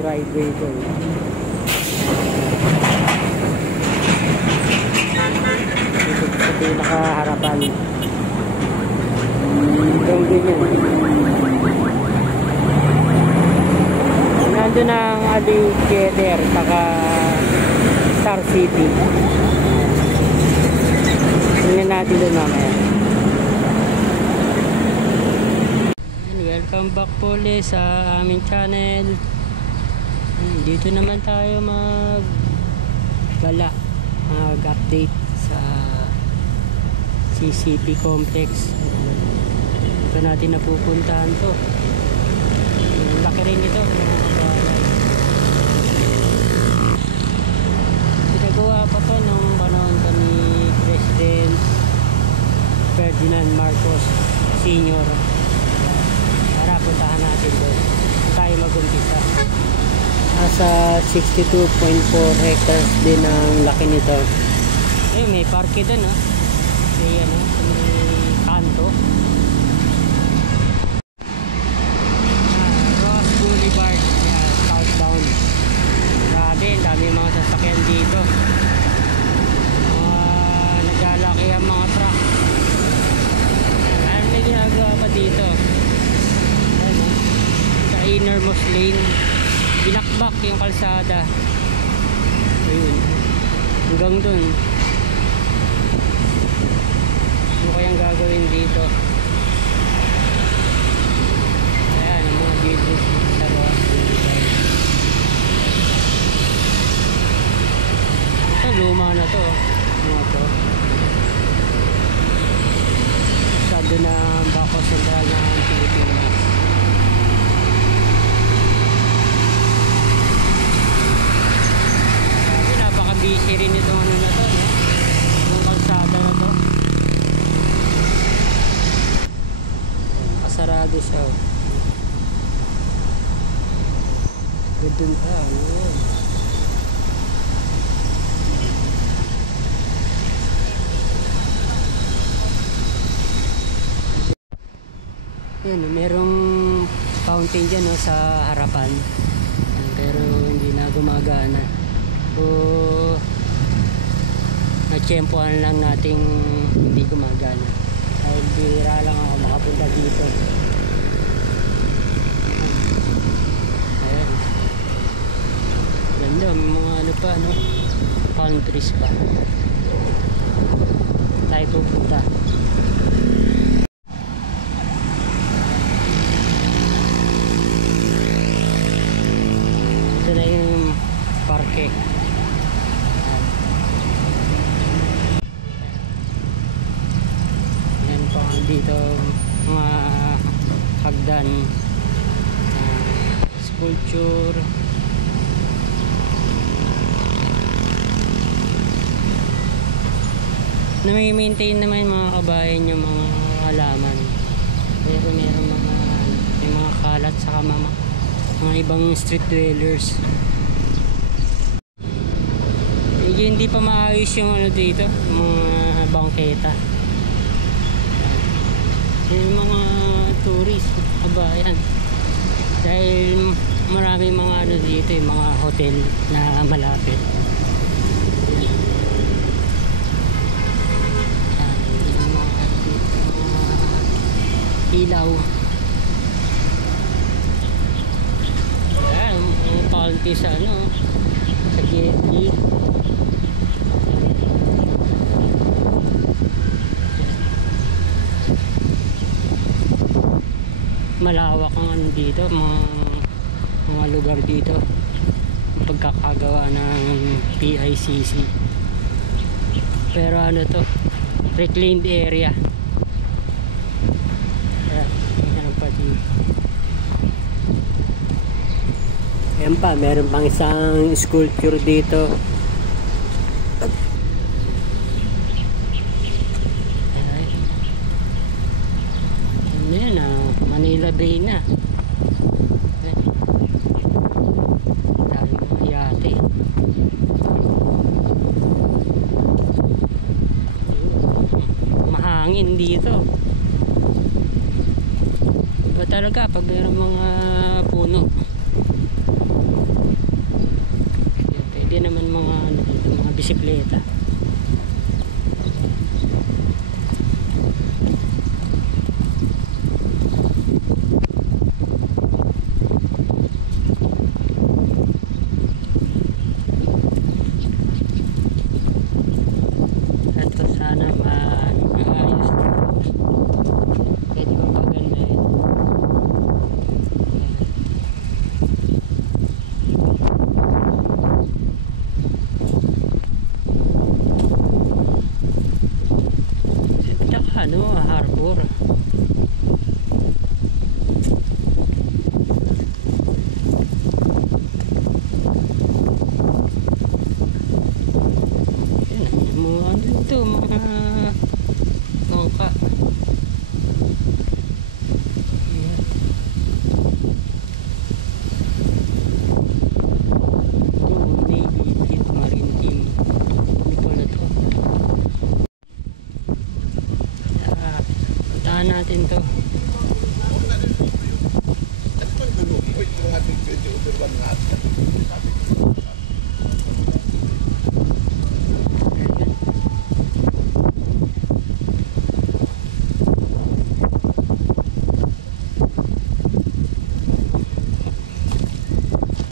driveway ko. Dito sa pinakaharapan. Itong ganyan. Nandun ang Aliw Theater saka Star City. Tingnan natin doon mamaya. Welcome back po ulit sa aming channel. Dito naman tayo mag-update sa CCP complex. Ito natin napupuntahan to. Laki rin ito, mga kabalay. Pinagawa pa to nung panahon pa ni President Ferdinand Marcos Sr. Tara, puntahan natin doon. Tayo mag-umpisa. Nasa 62.4 hectares din ang laki nito. Eh, may parke doon, oh. May kanto. Ross Boulevard, southbound. Grabe, dami mga sasakyan dito. Naglalaki ang mga truck. Ano may ginagawa pa dito? Ano? Sa innermost lane, binakbak yung kalsada. Ayun. Hanggang dun. Ano kayang gagawin dito? Ayan, ang mga buildings sa Ross Boulevard. Ito, luma na to. Mga to. Sado na Bako Sentral ng Pilipinas. Sabi, napaka-busy rin itong ano na to, no? Yung kalsada na to. Kasarado siya, oh. Gandun pa, ano yun? Yan, merong fountain dyan, no, sa harapan, pero hindi na gumagana. So natsyempohan lang nating hindi gumagana dahil bihira lang ako makapunta dito. Ayan, ganda, may mga ano pa, no, palm trees pa. Tayo pupunta. Ito na yung parke. Yan po dito mga hagdan, sculpture. Na may maintain naman mga kabayan yung mga halaman, pero meron may mga kalat sa mga ibang street dwellers. Medyo hindi pa maayos yung ano dito, mga bangketa. Yung mga tourist kabayan, dahil marami mga ano dito, yung mga hotel na malapit. Yung mga ilaw. Palti sa ano, sa Getty. Malawak ang ano dito, mga lugar dito, pagkakagawa ng PICC. Pero ano to, reclaimed area. Ayan pa dito. Ayan pa, meron pang isang sculpture dito. Ano yan, Manila Bay na. Dami mga yate. Mahangin dito. Iba talaga pag mayroong mga puno. bisikleta. Ito sana maayos. Pwede kong pagandahin. Ano, harbor. Yan, mga ano ito, mga bangka. Yan. Ito, Navy, Fleet Maritime. Hindi pala ito. Puntahan natin to.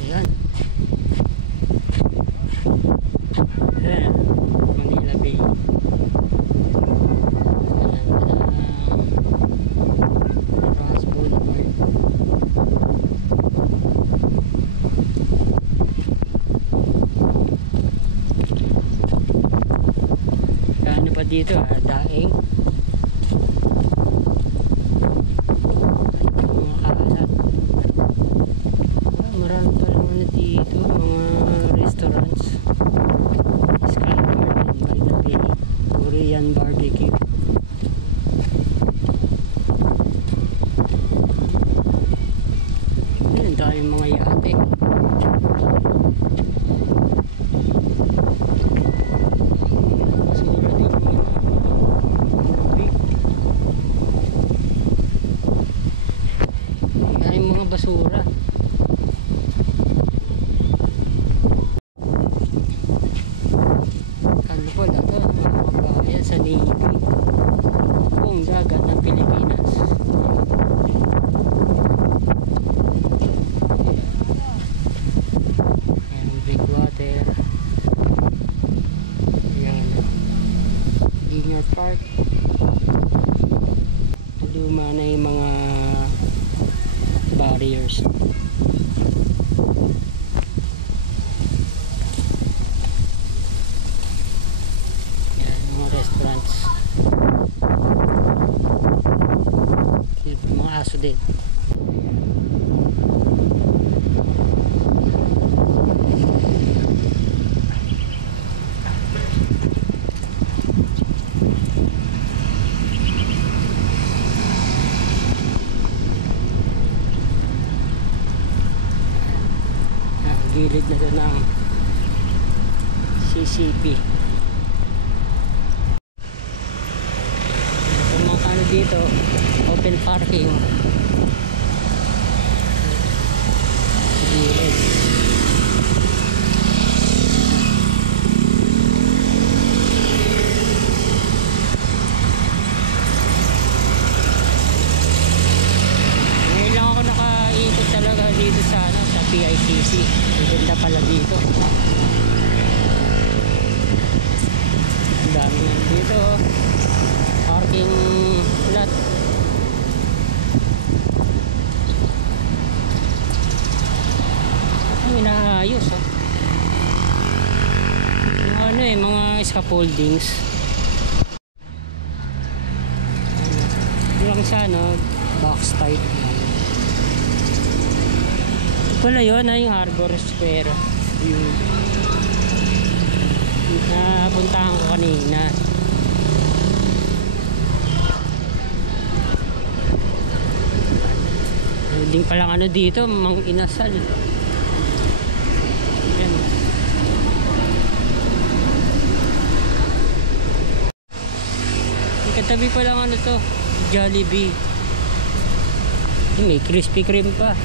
Ayan. Ayan. Manila Bay. Ross Boulevard. Ano pa dito, daing. Mga kaalat. Marami pa lang ano dito, mga restaurants. Sky Garden, Marina Bay, Korean barbecue. Ang daming mga yate. Basura din yun. Big. Daming mga basura. Ano po na to, mga kabayan sa Navy. Buong dagat ng Pilipinas. Water. Ayan. Ingat Park. Luma na yung mga barriers. Ayan, mga restaurants. Mga aso din. Gilid na doon ng CCP. Kung mga ano dito, open parking. Gilid. Ngayon lang ako nakaikot talaga dito sa ano, sa PICC. Maganda pala dito. Ang dami na dito. Parking lot. Ang inaayos oh. Yung ano mga scaffoldings. Yung sa ano, box type. Wala yun ay yung Harbor Square. Yung napuntahan ko kanina. Hindi palang ano dito, Mang Inasal. Yan. Katabi pa lang ano to, Jollibee. May Krispy Kreme pa.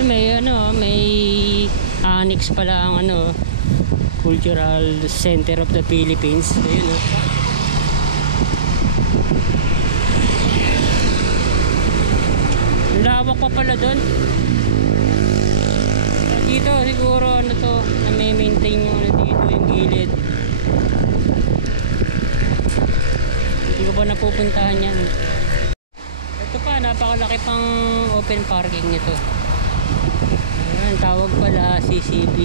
May ano, may annex pala ang ano, Cultural Center of the Philippines. Ayun o. Lawak pa pala doon. Dito siguro ano to, na may maintain yung ano dito, yung gilid. Hindi ko pa napupuntahan yan. Ito pa, napakalaki pang open parking nito. Ayan, tawag pala CCB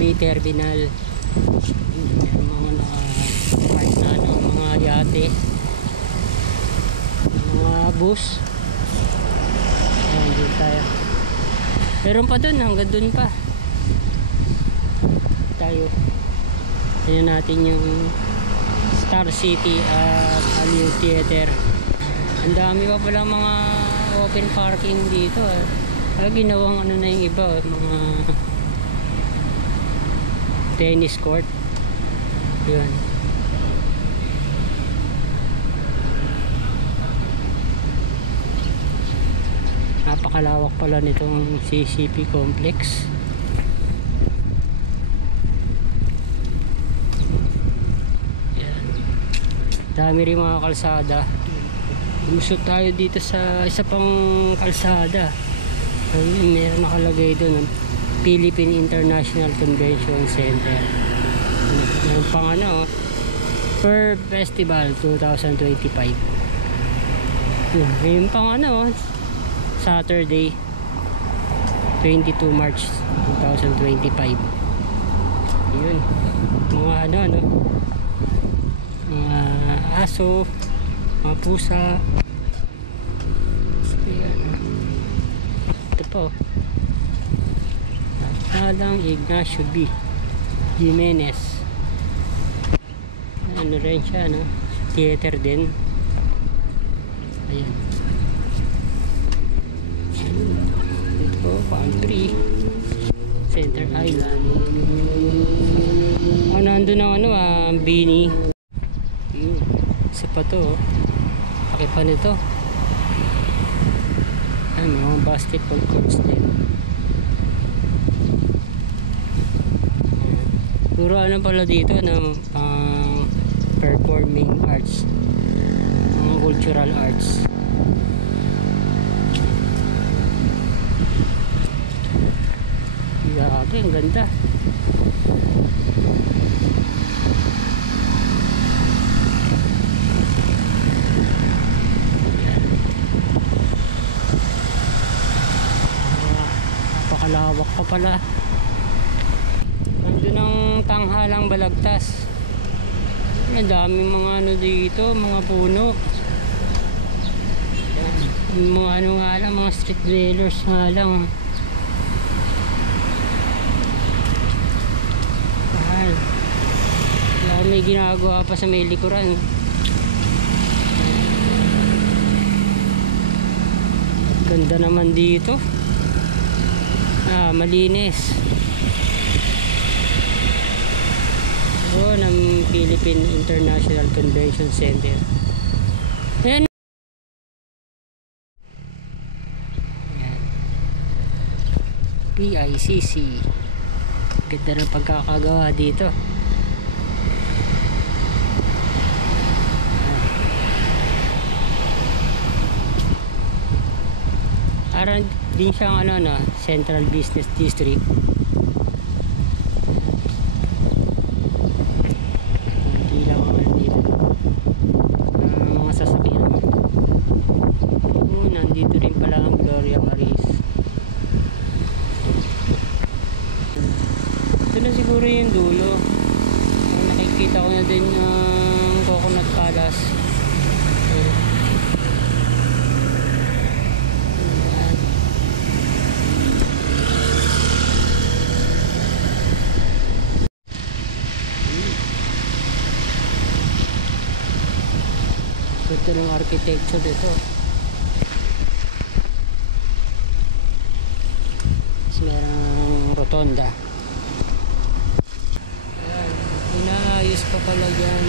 Bay Terminal. Mga naka-park na ano, mga yate, mga bus. Ayan, dito tayo. Meron pa dun, hanggang dun pa tayo. Tingnan natin yung Star City at Aliw Theater. Ang dami pa pala mga open parking dito. Ginawang ano na yung iba, mga tennis court. Yun. Napakalawak pala nitong CCP complex. Yan. Dami rin mga kalsada. Lumusot tayo dito sa isa pang kalsada. Ayun, meron nakalagay doon, Philippine International Convention Center. Meron pang ano, Per Festival 2025. Meron pang ano, Saturday 22 March 2025. Yun, mga ano mga aso, mga pusa. Ayan. Ito po, Alang Ignacio B. Jimenez. Ano rin siya, no? Theater din. Ayan. Ito, Country Center Island. Nandun ang ano, Bini. Yun, isa pa to. Laki pa nito. Ay, mga basketball courts din. Puro ano pala dito ng performing arts, mga cultural arts. Grabe, ang ganda. Napakalawak pa pala. Nandun ang Tanghalang Balagtas. Ang daming mga ano dito, mga puno. Yan. Mga ano nga lang, mga street dwellers nga lang. May ginagawa pa sa may likuran. Ganda naman dito. Malinis. Ito ng Philippine International Convention Center. Ayan. Ayan. PICC. Ganda ng pagkakagawa dito. Parang din siyang ano, Central Business District. Hindi lang ako dito. Mga sasakyan. Nandito rin pala ang Gloria Maris. Ito na siguro yung dulo. Nakikita ko na din yung Coconut Palace. Ito ng architecture dito. Tapos merong rotonda. Ayan, inaayos pa pala dyan.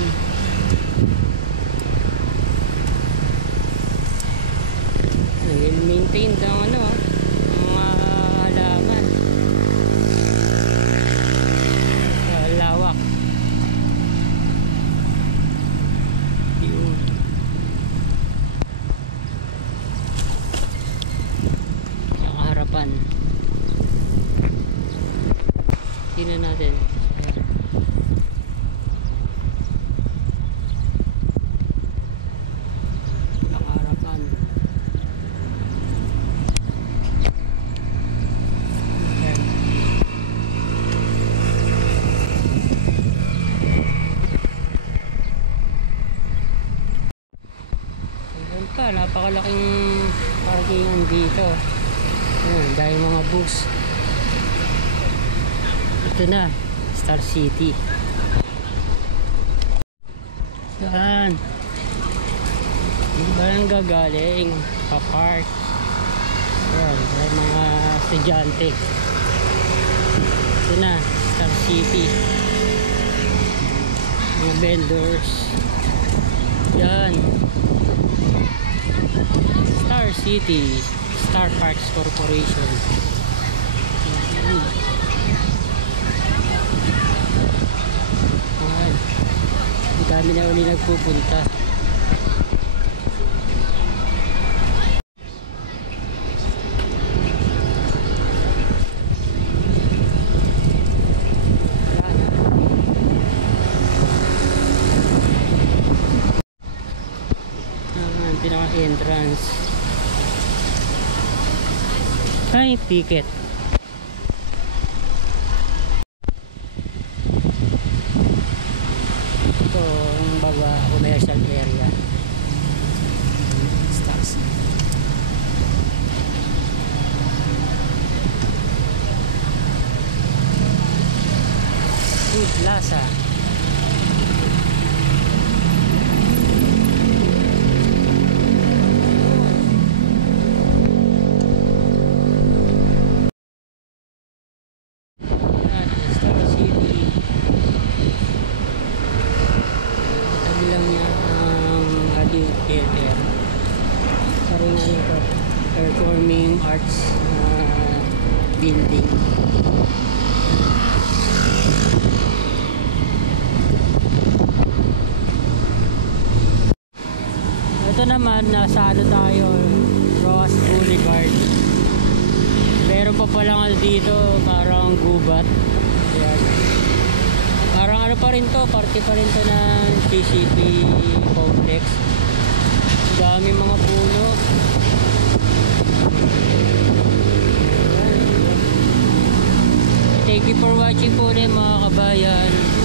Well maintained ang ano, mga halaman. harapan. Tingnan natin. Ayan. Ang harapan. Ayan. Ayan pa, napakalaking parkingan dito. Ayan, dahil mga bus. Ito na, Star City. Saan? Hindi ba nang gagaling? Pa-park. Ayan, may mga estudyante. Ito na, Star City. Mga vendors. Yan. Star City, Star Parks Corporation. Ayan. Ang dami na uli nagpupunta. Pinaka-entrance. Ay, ticket. Ito ang baga commercial area. Stars. Food Plaza. Theater. Parang ano ito, performing arts building. Ito naman, nasa ano tayo, Ross Boulevard. Meron pa palang dito, parang gubat. Ayan. Parang ano pa rin to, parte pa rin to ng TCP complex. Dami mga puno. Thank you for watching po ulit mga kabayan.